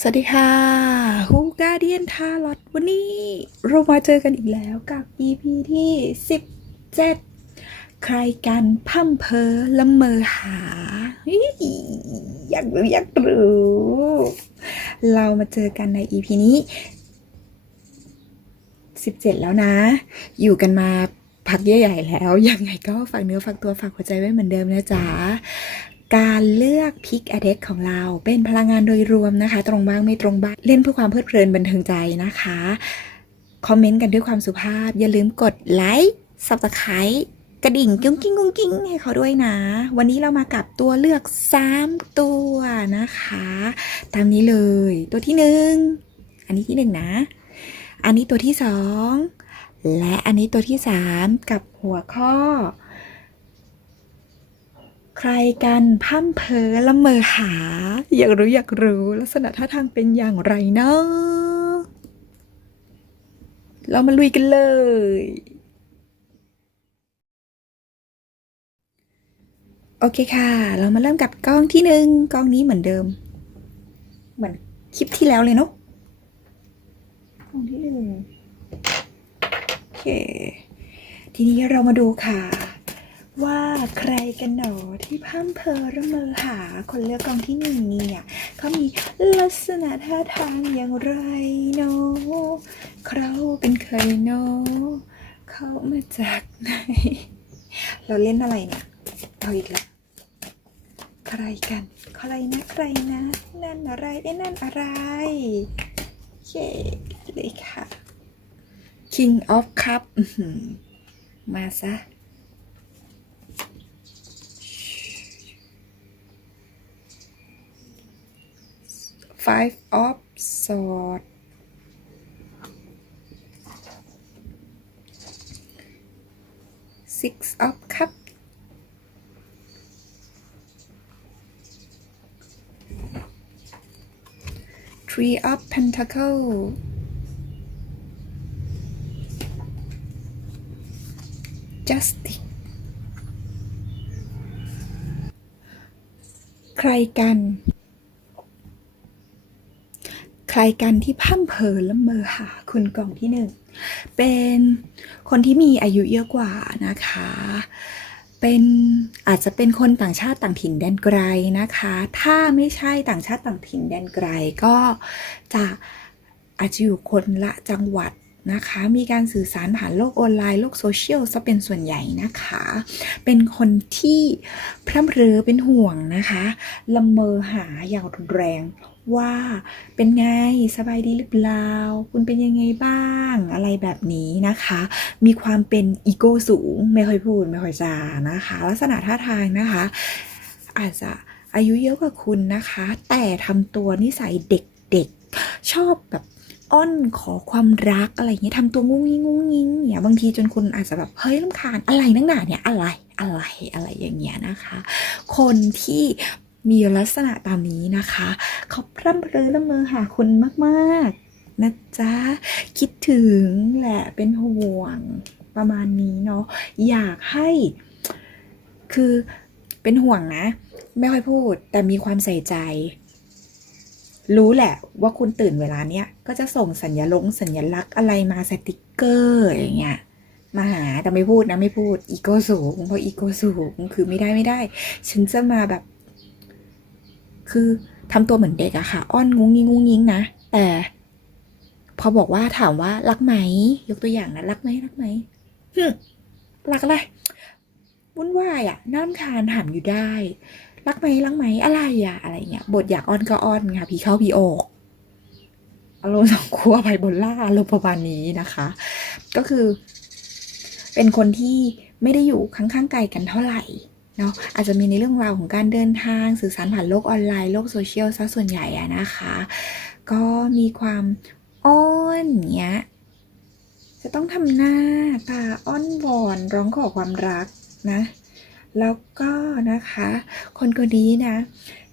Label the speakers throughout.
Speaker 1: สวัสดีค่ะฮูกาเดียนทาร์ลอตวันนี้ เรามาเจอกันอีกแล้วกับ EP ที่ 17 ใครกันพั่มเพอละเมอหา อยากรู้อยากรู้ เรามาเจอกันใน EP นี้ 17 แล้วนะ อยู่กันมาพักใหญ่ๆแล้ว ยังไงก็ฝากเนื้อฝากตัวฝากหัวใจไว้เหมือนเดิมนะจ๊ะ การเลือกพิกอเดกของเราเป็นพลังงานโดยรวมนะคะ ตรงบ้างไม่ตรงบ้าง เล่นเพื่อความเพลิดเพลินบันเทิงใจนะคะ คอมเมนต์กันด้วยความสุภาพ อย่าลืมกดไลค์ซับสไครต์กระดิ่งกุ้งกิ้งกุ้งกิ้งให้เขาด้วยนะ วันนี้เรามากับตัวเลือก 3 ตัวนะคะ ตามนี้เลย ตัวที่หนึ่งอันนี้ที่หนึ่งนะ อันนี้ตัวที่สองและอันนี้ตัวที่สามกับหัวข้อ ใครกันพั่มเพอละเมอหา อยากรู้อยากรู้ลักษณะท่าทางเป็นอย่างไรเนาะเรามาลุยกันเลย โอเคค่ะ เรามาเริ่มกับกล้องที่หนึ่งกล้องนี้เหมือนเดิม เหมือนคลิปที่แล้วเลยเนาะกล้องที่หนึ่งโอเค ทีนี้เรามาดูค่ะ ว่าใครกันหนอที่พร่ำเพอระเมอหาคนเลือกกองที่หนึ่งเนี่ยเขามีลักษณะท่าทางอย่างไรเนาะเขาเป็นใครเนาะเขามาจากไหน เราเล่นอะไรเนี่ยเอาอีกแล้วใครกันใครนะใครนะ นั่นอะไรเอ้นั่นอะไรเย้เลยค่ะ King of Cup มาซะ Five of sword six of cup Three of pentacle Justice ใครกัน ใครกันที่พร่ำเพอและเมอหาคุณกล่องที่หนึ่งเป็นคนที่มีอายุเยอะกว่านะคะ เป็นอาจจะเป็นคนต่างชาติต่างถิ่นแดนไกลนะคะ ถ้าไม่ใช่ต่างชาติต่างถิ่นแดนไกลก็จะอาจจะอยู่คนละจังหวัดนะคะ มีการสื่อสารผ่านโลกออนไลน์โลกโซเชียลซะเป็นส่วนใหญ่นะคะ เป็นคนที่พร่ำเพอเป็นห่วงนะคะละเมอหาอย่างรุนแรง ว่าเป็นไงสบายดีหรือเปล่า คุณเป็นยังไงบ้าง อะไรแบบนี้นะคะ มีความเป็นอีโก้สูง ไม่ค่อยพูดไม่ค่อยจานะคะ ลักษณะท่าทางนะคะ อาจจะอายุเยอะกว่าคุณนะคะ แต่ทำตัวนิสัยเด็กๆ ชอบแบบอ้อนขอความรักอะไรอย่างเงี้ยทำตัวงุ้งงิ้งงุ้งงิ้งเนี่ยบางทีจนคุณอาจจะแบบเฮ้ยลำคาญอะไรนักหนาเนี่ยอะไรอะไรอะไรอย่างเงี้ยนะคะ คนที่ มีลักษณะตามนี้นะคะเขาพร่ำเพอละเมอหาคุณมากๆนะจ๊ะคิดถึงแหละเป็นห่วงประมาณนี้เนาะอยากให้คือเป็นห่วงนะ ไม่ค่อยพูดแต่มีความใส่ใจ รู้แหละว่าคุณตื่นเวลาเนี้ยก็จะส่งสัญญลงสัญญลักษณ์อะไรมาสติกเกอร์อย่างเงี้ยมาหาแต่ไม่พูดนะไม่พูดอีโก้สูงเพราะอีโก้สูงคือไม่ได้ไม่ได้ ฉันจะมาแบบ คือทำตัวเหมือนเด็กอะค่ะ อ้อนงุ้งงิ้งงุ้งงิ้งนะ แต่พอบอกว่าถามว่ารักไหม ยกตัวอย่างนะรักไหมรักไหมหรักอะไรวุ่นวายอะน้ำคาญถามอยู่ได้ รักไหมรักไหมอะไรอะอะไรเงี้ยบทอยากอ้อนก็อ้อนค่ะพี่เข้าพี่ออกอารมณ์สองขั้วไปบโพล่าอารมณ์ประมาณนี้นะคะ ก็คือ เป็นคนที่ไม่ได้อยู่ข้างๆไกลกันเท่าไหร่ เนาะอาจจะมีในเรื่องราวของการเดินทางสื่อสารผ่านโลกออนไลน์โลกโซเชียลซะส่วนใหญ่อะนะคะ ก็มีความอ้อนเงี้ยจะต้องทำหน้าตาอ้อนวอนร้องขอความรักนะ แล้วก็นะคะ คนคนนี้นะ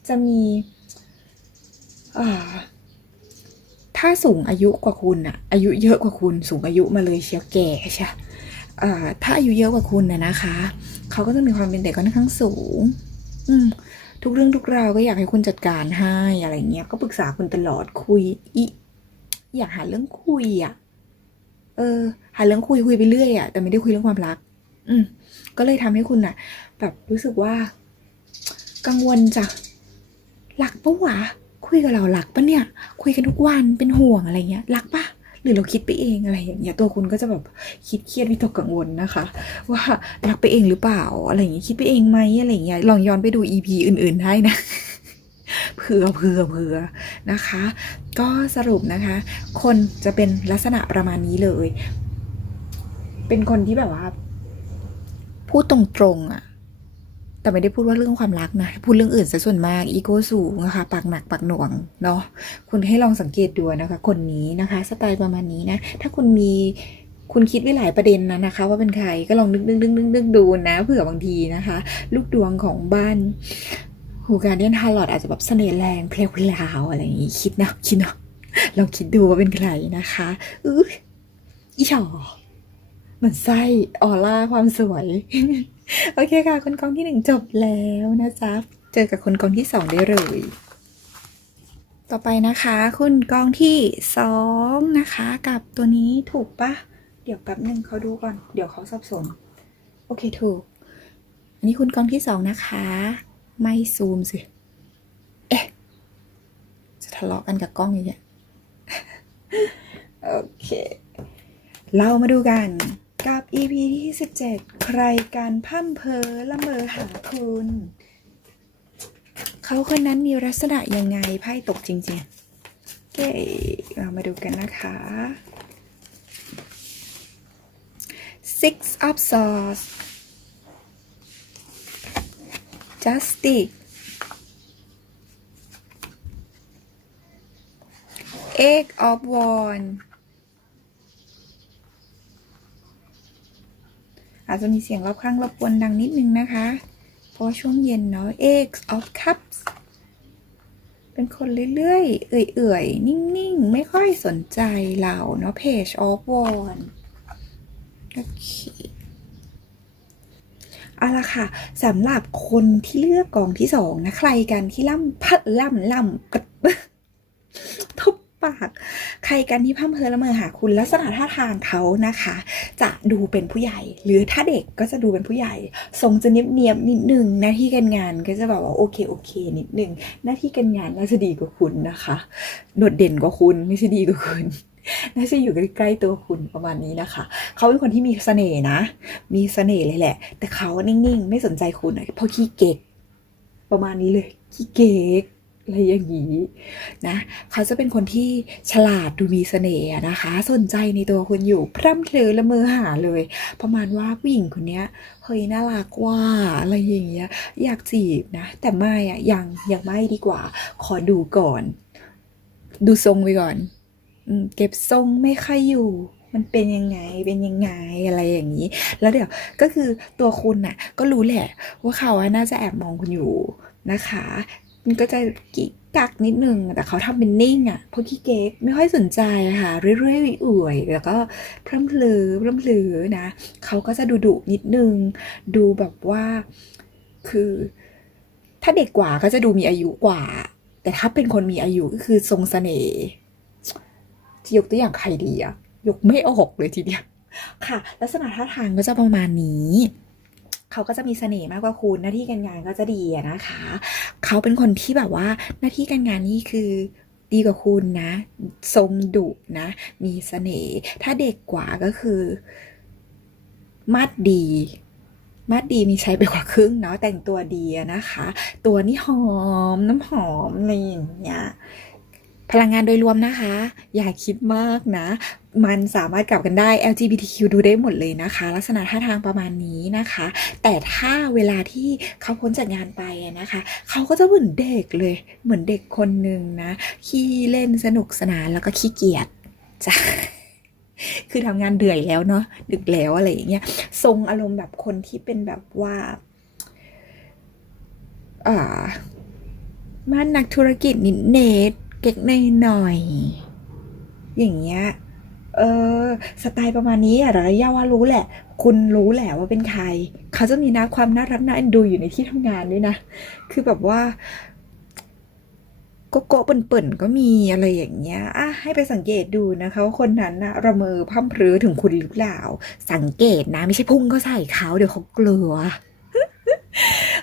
Speaker 1: จะมีถ้าสูงอายุกว่าคุณอะอายุเยอะกว่าคุณสูงอายุมาเลยเชียวแก่ใช่ ถ้าอายุเยอะกว่าคุณนะนะคะ เขาก็จะมีความเป็นเด็กค่อนข้างสูง อืมทุกเรื่องทุกราวก็อยากให้คุณจัดการให้อะไรเงี้ย ก็ปรึกษาคุณตลอดคุยอีอยากหาเรื่องคุยอะ เออ หาเรื่องคุยคุยไปเรื่อยอะแต่ไม่ได้คุยเรื่องความรัก อืม ก็เลยทำให้คุณอะ แบบรู้สึกว่า กังวลจ้ะหลักปะวะคุยกับเราหลักปะเนี่ย คุยกันทุกวันเป็นห่วงอะไรเงี้ยหลักปะ หรือเราคิดไปเองอะไรอย่างเงี้ยตัวคุณก็จะแบบคิดเครียดวิตกกังวลนะคะ ว่ารักไปเองหรือเปล่าอะไรอย่างเงี้ยคิดไปเองไหมอะไรอย่างเงี้ยลองย้อนไปดู EP อื่น ๆได้นะเผื่อเผื่อเผื่อนะคะ ก็สรุปนะคะ คนจะเป็นลักษณะประมาณนี้เลย เป็นคนที่แบบว่า พูดตรงๆอะ แต่ไม่ได้พูดว่าเรื่องความรักนะ พูดเรื่องอื่นซะส่วนมากอีโก้สูงนะคะปากหนักปากหน่วงเนาะคุณให้ลองสังเกตดูนะคะ คนนี้นะคะสไตล์ประมาณนี้นะ ถ้าคุณมีคุณคิดไว้หลายประเด็นนะนะคะ ว่าเป็นใครก็ลองนึกนึกนึกนึกนึกดูนะเผื่อบางทีนะคะ ลูกดวงของบ้านฮูการเดียนฮาร์ลอดอาจจะแบบเสน่ห์แรงเพลียวๆอะไรอย่างงี้คิดนะคิดเนาะลองคิดดูว่าเป็นใครนะคะอื้ออีชอเหมือนไส้ออร่าความสวย โอเคค่ะ คนกองที่หนึ่งจบแล้วนะจ๊ะ เจอกับคนกองที่สองได้เลย ต่อไปนะคะ คุณกองที่สองนะคะ กับตัวนี้ถูกปะเดี๋ยวแป๊บหนึ่งเขาดูก่อน เดี๋ยวเขาสับสน โอเคถูก อันนี้คุณกองที่สองนะคะ ไม่ซูมสิ เอ๊ะ จะทะเลาะกันกับกล้องอีกเนี่ยโอเค เรามาดูกัน กับ EP ที่ 17 ใครการพั่มเพอละเมอหาคุณ เขาคนนั้นมีลักษณะยังไงไพ่ตกจริงๆโอเคเรามาดูกันนะคะ Six of Swords Justice Eight of Wands อาจจะมีเสียงรอบข้างรบกวนดังนิดนึงนะคะ เพราะช่วงเย็นเนาะ X of Cups เป็นคนเรื่อยๆ เอื่อยๆ นิ่งๆ ไม่ค่อยสนใจเราเนาะ Page of Wands โอเคเอาละค่ะสำหรับคนที่เลือกกองที่สองนะ ใครกันที่ล่ำพัดล่ำล่ำกระทบ ปาก ใครกันที่พั่มเพอละเมอหาคุณลักษณะท่าทางเขานะคะ จะดูเป็นผู้ใหญ่ หรือถ้าเด็กก็จะดูเป็นผู้ใหญ่ ทรงจะเนียบเนียบนิดนึงหน้าที่การงานก็จะแบบว่าโอเคโอเคนิดนึงหน้าที่การงานน่าจะดีกว่าคุณนะคะ โดดเด่นกว่าคุณไม่ใช่ดีกว่าคุณน่าจะอยู่ใกล้ๆตัวคุณประมาณนี้นะคะ เขาเป็นคนที่มีเสน่ห์นะ มีเสน่ห์เลยแหละ แต่เขานิ่งๆ ไม่สนใจคุณอะเพราะขี้เก๊กประมาณนี้เลยขี้เก๊ก อะไรอย่างนี้นะเขาจะเป็นคนที่ฉลาดดูมีเสน่ห์นะคะ สนใจในตัวคุณอยู่พร่ำเพลอละเมอหาเลย ประมาณว่าผู้หญิงคนเนี้ยเฮ้ยน่ารักว่าอะไรอย่างเงี้ยอยากจีบนะ แต่ไม่อะยังยังไม่ดีกว่า ขอดูก่อน ดูทรงไปก่อนอเก็บทรงไม่ค่อยอยู่มันเป็นยังไง เป็นยังไง อะไรอย่างนี้ แล้วเดี๋ยวก็คือตัวคุณน่ะ ก็รู้แหละ ว่าเขาอะน่าจะแอบมองคุณอยู่นะคะ มันก็จะกิกกักนิดนึง แต่เขาทำเป็นนิ่งอะเพราะขี้เก๊กไม่ค่อยสนใจค่ะเรื่อยๆอุ่ยๆแล้วก็พร่ำเพลอพร่ำเพลอนะเขาก็จะดุดุนิดนึง ดูแบบว่าคือ ถ้าเด็กกว่าก็จะดูมีอายุกว่า แต่ถ้าเป็นคนมีอายุก็คือทรงเสน่ห์จะยกตัวอย่างใครดีอะยกไม่ออกเลยทีเดียวค่ะ ลักษณะท่าทางก็จะประมาณนี้ เขาก็จะมีเสน่ห์มากกว่าคุณหน้าที่การงานก็จะดีนะคะ เขาเป็นคนที่แบบว่าหน้าที่การงานนี่คือดีกว่าคุณนะ ทรงดุนะ มีเสน่ห์ถ้าเด็กกว่าก็คือมาดดีมาดดีมีใช้ไปกว่าครึ่งเนาะแต่งตัวดีนะคะ ตัวนี่หอมน้ำหอมอะไรอย่างเงี้ย พลังงานโดยรวมนะคะ อย่าคิดมากนะ มันสามารถกลับกันได้ LGBTQ ดูได้หมดเลยนะคะ ลักษณะท่าทางประมาณนี้นะคะ แต่ถ้าเวลาที่เขาพ้นจากงานไปนะคะ เขาก็จะเหมือนเด็กเลย เหมือนเด็กคนหนึ่งนะ ขี้เล่นสนุกสนานแล้วก็ขี้เกียจจ้ะคือทำงานเดือยแล้วเนาะดึกแล้วอะไรอย่างเงี้ยทรงอารมณ์แบบคนที่เป็นแบบว่าอ่ามานักธุรกิจนิดเนต เก๊กในหน่อย อย่างเงี้ย เออ สไตล์ประมาณนี้อะแต่ย่าว่ารู้แหละ คุณรู้แหละว่าเป็นใคร เขาจะมีนะความน่ารักน่าเอ็นดูอยู่ในที่ทำงานด้วยนะ คือแบบว่าโกโก้เปิ่นๆก็มีอะไรอย่างเงี้ยอะให้ไปสังเกตดูนะคะว่าคนนั้นนะระเมอพร่ำเพรือถึงคุณหรือเปล่า สังเกตนะ ไม่ใช่พุ่งก็ใส่เขาเดี๋ยวเขากลัว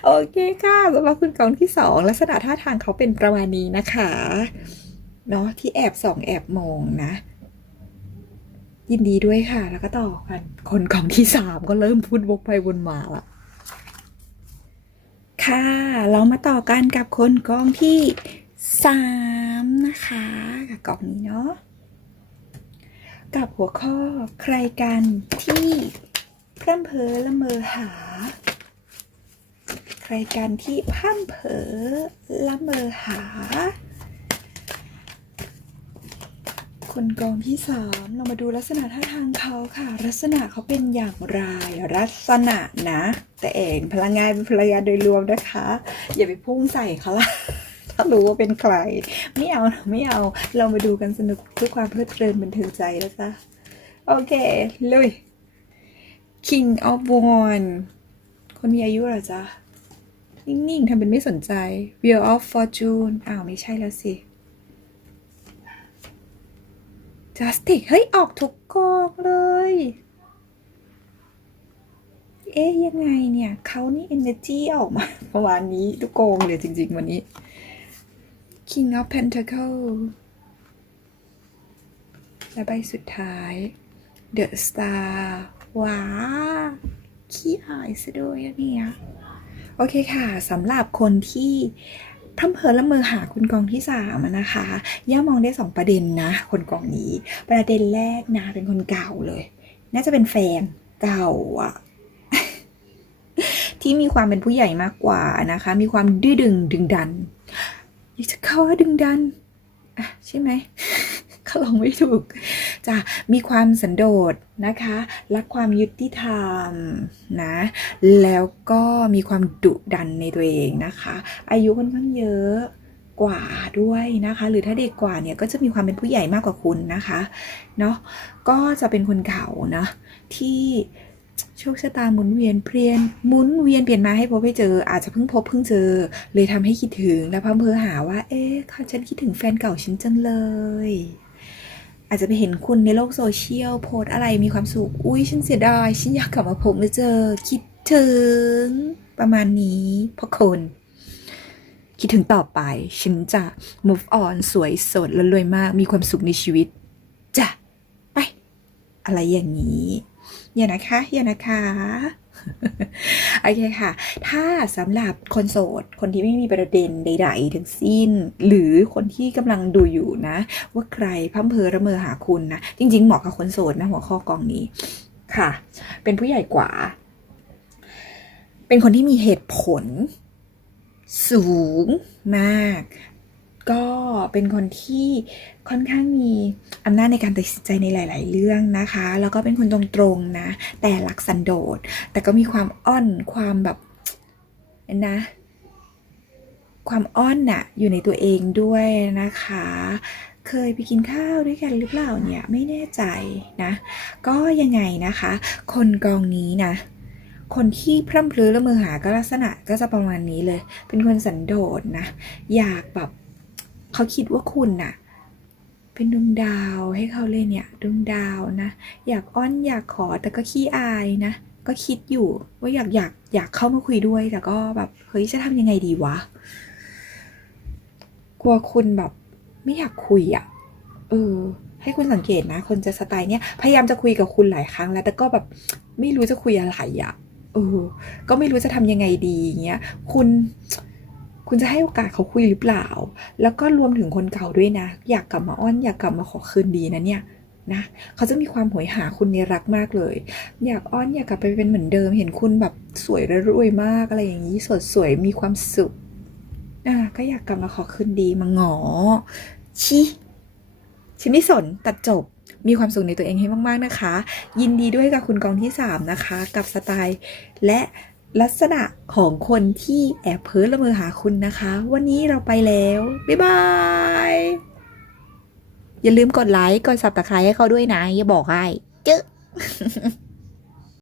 Speaker 1: โอเคค่ะสำหรับคุณกองที่สองลักษณะท่าทางเขาเป็นประมาณนี้นะคะเนาะที่แอบส่องแอบมองนะ ยินดีด้วยค่ะ แล้วก็ต่อกัน คนกองที่สามก็เริ่มพูดวกไปวนมาละค่ะ เรามาต่อกันกับคนกองที่สามนะคะ กับกองนี้เนาะกับหัวข้อใครกันที่พร่ำเพอละเมอหา ใครกันที่พร่ำเพอละเมอหา คนกองที่สามเรามาดูลักษณะท่าทางเขาค่ะ ลักษณะเขาเป็นอย่างไรลักษณะนะ แต่เองพลังงานเป็นพลังงานโดยรวมนะคะ อย่าไปพุ่งใส่เขาละถ้ารู้ว่าเป็นใคร ไม่เอาไม่เอา เรามาดูกันสนุกเพื่อความเพลิดเพลินบันเทิงใจแล้วจ้ะโอเค ลุย King of Wands คนมีอายุหรอจ๊ะ นิ่งๆทำเป็นไม่สนใจ Wheel of Fortune อ้าว ไม่ใช่แล้วสิ Justice เฮ้ย ออกทุกกองเลย เอ๊ยยังไงเนี่ย เขานี่ energy ออกมาประมาณนี้ทุกกองเลยจริง ๆ วันนี้ King of Pentacle และใบสุดท้าย The Star ว้าขี้อายซะด้วยเนี่ย โอเคค่ะสำหรับคนที่พร่ำเพอละเมอหาคุณกองที่สามนะคะ ย่ามองได้สองประเด็นนะ คนกองนี้ ประเด็นแรกนะเป็นคนเก่าเลย น่าจะเป็นแฟนเก่าอะที่มีความเป็นผู้ใหญ่มากกว่านะคะ มีความดื้อดึงดึงดันอยากจะเข้าว่าดึงดันอะใช่ไหม เขาลองไม่ถูกจะมีความสันโดษนะคะรักความยุติธรรมนะแล้วก็มีความดุดันในตัวเองนะคะ อายุค่อนข้างเยอะกว่าด้วยนะคะ หรือถ้าเด็กกว่าเนี่ยก็จะมีความเป็นผู้ใหญ่มากกว่าคุณนะคะเนาะก็จะเป็นคนเก่านะที่โชคชะตาหมุนเวียนเปลี่ยนหมุนเวียนเปลี่ยนมาให้พบให้เจอ อาจจะเพิ่งพบเพิ่งเจอ เลยทำให้คิดถึงและพังเพอหาว่า เอ๊ะฉันคิดถึงแฟนเก่าฉันจังเลย อาจจะไปเห็นคุณในโลกโซเชียลโพสอะไรมีความสุข อุ้ยฉันเสียดายฉันอยากกลับมาพบมาเจอ คิดถึงประมาณนี้เพราะคนคิดถึงต่อไป ฉันจะ move on สวยสดและรวยมากมีความสุขในชีวิตจ้ะไป อะไรอย่างนี้ อย่านะคะ อย่านะคะ โอเคค่ะ ถ้าสำหรับคนโสด คนที่ไม่มีประเด็นใด ๆ ทั้งสิ้น หรือคนที่กำลังดูอยู่นะ ว่าใครพัมเพอระเมอหาคุณนะ จริง ๆ เหมาะกับคนโสดนะหัวข้อกองนี้ค่ะ เป็นผู้ใหญ่กว่า เป็นคนที่มีเหตุผลสูงมาก ก็เป็นคนที่ค่อนข้างมีอำนาจในการตัดสินใจในหลาย ๆ เรื่องนะคะ แล้วก็เป็นคนตรงๆนะ แต่รักสันโดษ แต่ก็มีความอ้อนความแบบนะ ความอ้อนน่ะอยู่ในตัวเองด้วยนะคะ เคยไปกินข้าวด้วยกันหรือเปล่าเนี่ยไม่แน่ใจนะ ก็ยังไงนะคะ คนกองนี้นะคนที่พร่ำเพรื่อละเมอหาก็ลักษณะก็จะประมาณนี้เลย เป็นคนสันโดษนะ อยากแบบ เขาคิดว่าคุณน่ะ เป็นดวงดาวให้เขาเลยเนี่ยดวงดาวนะ อยากอ้อนอยากขอแต่ก็ขี้อายนะ ก็คิดอยู่ว่าอยากอยากอยากเข้ามาคุยด้วย แต่ก็แบบเฮ้ยจะทำยังไงดีวะ กลัวคุณแบบไม่อยากคุยอะ่ะ เออ ให้คุณสังเกตนะ คนจะสไตล์เนี้ยพยายามจะคุยกับคุณหลายครั้งแล้ว แต่ก็แบบไม่รู้จะคุยอะไรอะ่ะเออ ก็ไม่รู้จะทำยังไงดีอย่างเงี้ย คุณ คุณจะให้โอกาสเขาคุยหรือเปล่า แล้วก็รวมถึงคนเก่าด้วยนะ อยากกลับมาอ้อนอยากกลับมาขอคืนดีนะเนี่ยนะเขาจะมีความโหยหาคุณในรักมากเลย อยากอ้อนอยากกลับไปเป็นเหมือนเดิม เห็นคุณแบบสวยและรวยมากอะไรอย่างนี้สดสวยมีความสุขอ่าก็อยากกลับมาขอคืนดีมาหงอชิฉันไม่สนตัดจบมีความสุขในตัวเองให้มาก ๆ นะคะ ยินดีด้วยกับคุณกองที่ 3 นะคะ กับสไตล์และ ลักษณะของคนที่แอบเพ้อละเมอหาคุณนะคะ วันนี้เราไปแล้ว บ๊ายบาย อย่าลืมกดไลค์ กดสับตะไคร้ให้เขาด้วยนะ อย่าบอกให้จึ๊ะ